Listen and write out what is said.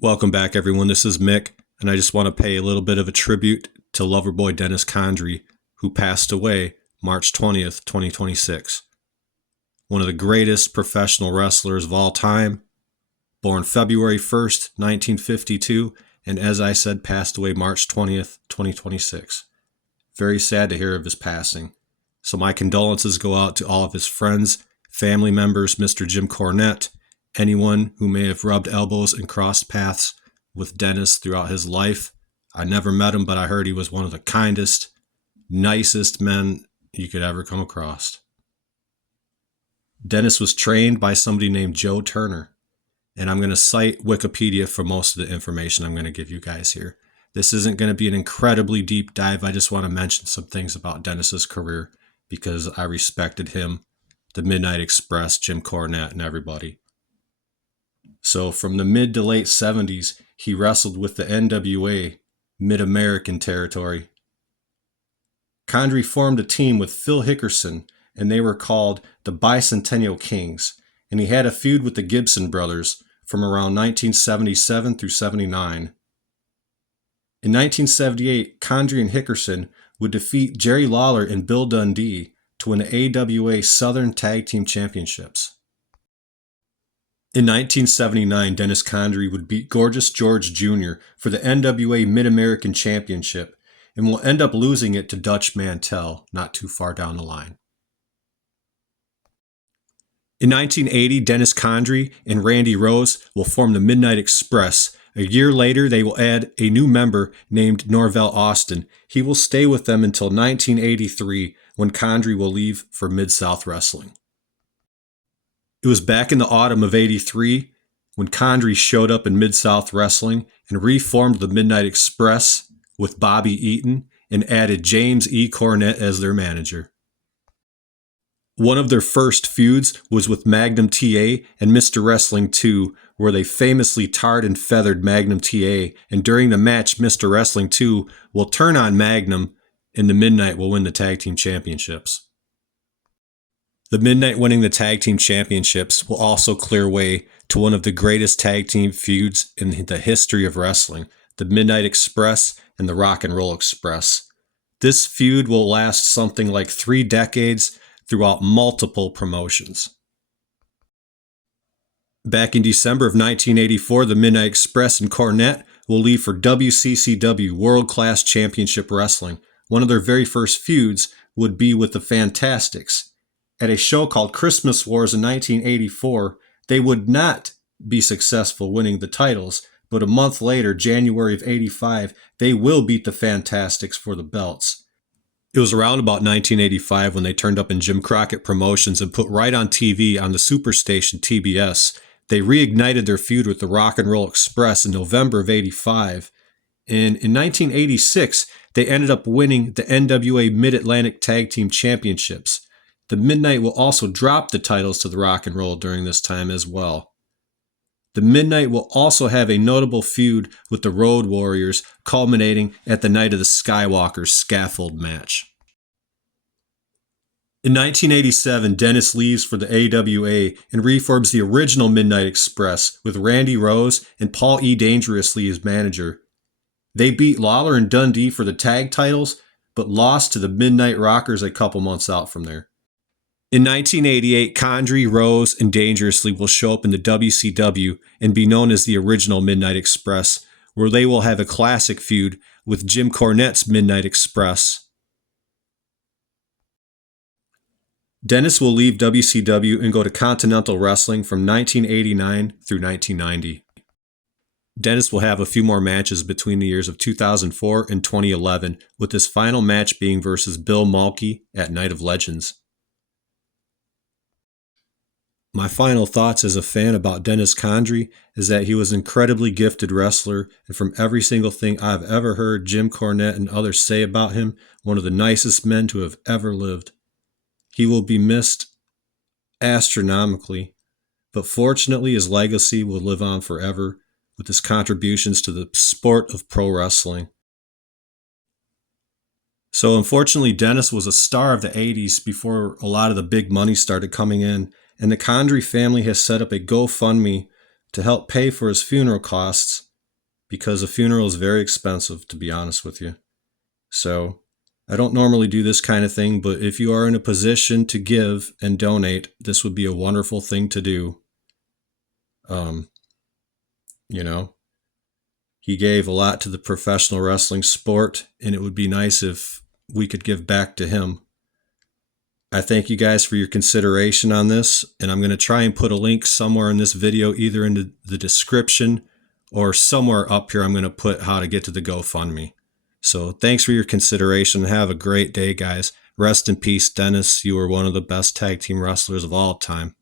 Welcome back, everyone. This is Mick, and I just want to pay a little bit of a tribute to Loverboy Dennis Condrey, who passed away March 20th, 2026. One of the greatest professional wrestlers of all time, born February 1st, 1952, and as I said, passed away March 20th, 2026. Very sad to hear of his passing. So my condolences go out to all of his friends, family members, Mr. Jim Cornette, anyone who may have rubbed elbows and crossed paths with Dennis throughout his life. I never met him, but I heard he was one of the kindest, nicest men you could ever come across. Dennis was trained by somebody named Joe Turner, and I'm going to cite Wikipedia for most of the information I'm going to give you guys here. This isn't going to be an incredibly deep dive. I just want to mention some things about Dennis's career because I respected him, the Midnight Express, Jim Cornette, and everybody. So from the mid to late 70s, he wrestled with the NWA, Mid-American Territory. Condrey formed a team with Phil Hickerson, and they were called the Bicentennial Kings, and he had a feud with the Gibson brothers from around 1977 through 79. In 1978, Condrey and Hickerson would defeat Jerry Lawler and Bill Dundee to win the AWA Southern Tag Team Championships. In 1979, Dennis Condrey would beat Gorgeous George Jr. for the NWA Mid-American Championship and will end up losing it to Dutch Mantell not too far down the line. In 1980, Dennis Condrey and Randy Rose will form the Midnight Express. A year later, they will add a new member named Norvell Austin. He will stay with them until 1983 when Condrey will leave for Mid-South Wrestling. It was back in the autumn of '83 when Condrey showed up in Mid-South Wrestling and reformed the Midnight Express with Bobby Eaton and added James E. Cornette as their manager. One of their first feuds was with Magnum TA and Mr. Wrestling 2, where they famously tarred and feathered Magnum TA, and during the match, Mr. Wrestling 2 will turn on Magnum and the Midnight will win the tag team championships. The Midnight winning the tag team championships will also clear way to one of the greatest tag team feuds in the history of wrestling, the Midnight Express and the Rock and Roll Express. This feud will last something like 3 decades throughout multiple promotions. Back in December of 1984, the Midnight Express and Cornette will leave for WCCW, World Class Championship Wrestling. One of their very first feuds would be with the Fantastics. At a show called Christmas Wars in 1984, they would not be successful winning the titles, but a month later, January of '85, they will beat the Fantastics for the belts. It was around about 1985 when they turned up in Jim Crockett Promotions and put right on TV on the superstation TBS. They reignited their feud with the Rock and Roll Express in November of '85. And in 1986, they ended up winning the NWA Mid-Atlantic Tag Team Championships. The Midnight will also drop the titles to the Rock and Roll during this time as well. The Midnight will also have a notable feud with the Road Warriors, culminating at the night of the Skywalker scaffold match. In 1987, Dennis leaves for the AWA and reforms the original Midnight Express with Randy Rose and Paul E. Dangerously as manager. They beat Lawler and Dundee for the tag titles, but lost to the Midnight Rockers a couple months out from there. In 1988, Condrey, Rose, and Dangerously will show up in the WCW and be known as the original Midnight Express, where they will have a classic feud with Jim Cornette's Midnight Express. Dennis will leave WCW and go to Continental Wrestling from 1989 through 1990. Dennis will have a few more matches between the years of 2004 and 2011, with his final match being versus Bill Mulkey at Night of Legends. My final thoughts as a fan about Dennis Condrey is that he was an incredibly gifted wrestler, and from every single thing I've ever heard Jim Cornette and others say about him, one of the nicest men to have ever lived. He will be missed astronomically, but fortunately his legacy will live on forever with his contributions to the sport of pro wrestling. So unfortunately, Dennis was a star of the 80s before a lot of the big money started coming in, and the Condrey family has set up a GoFundMe to help pay for his funeral costs. because a funeral is very expensive, to be honest with you. So I don't normally do this kind of thing, but if you are in a position to give and donate, this would be a wonderful thing to do. Um, you know, he gave a lot to the professional wrestling sport, and it would be nice if we could give back to him. I thank you guys for your consideration on this, and I'm going to try and put a link somewhere in this video, either in the description or somewhere up here. I'm going to put how to get to the GoFundMe. So thanks for your consideration. Have a great day, guys. Rest in peace, Dennis. You were one of the best tag team wrestlers of all time.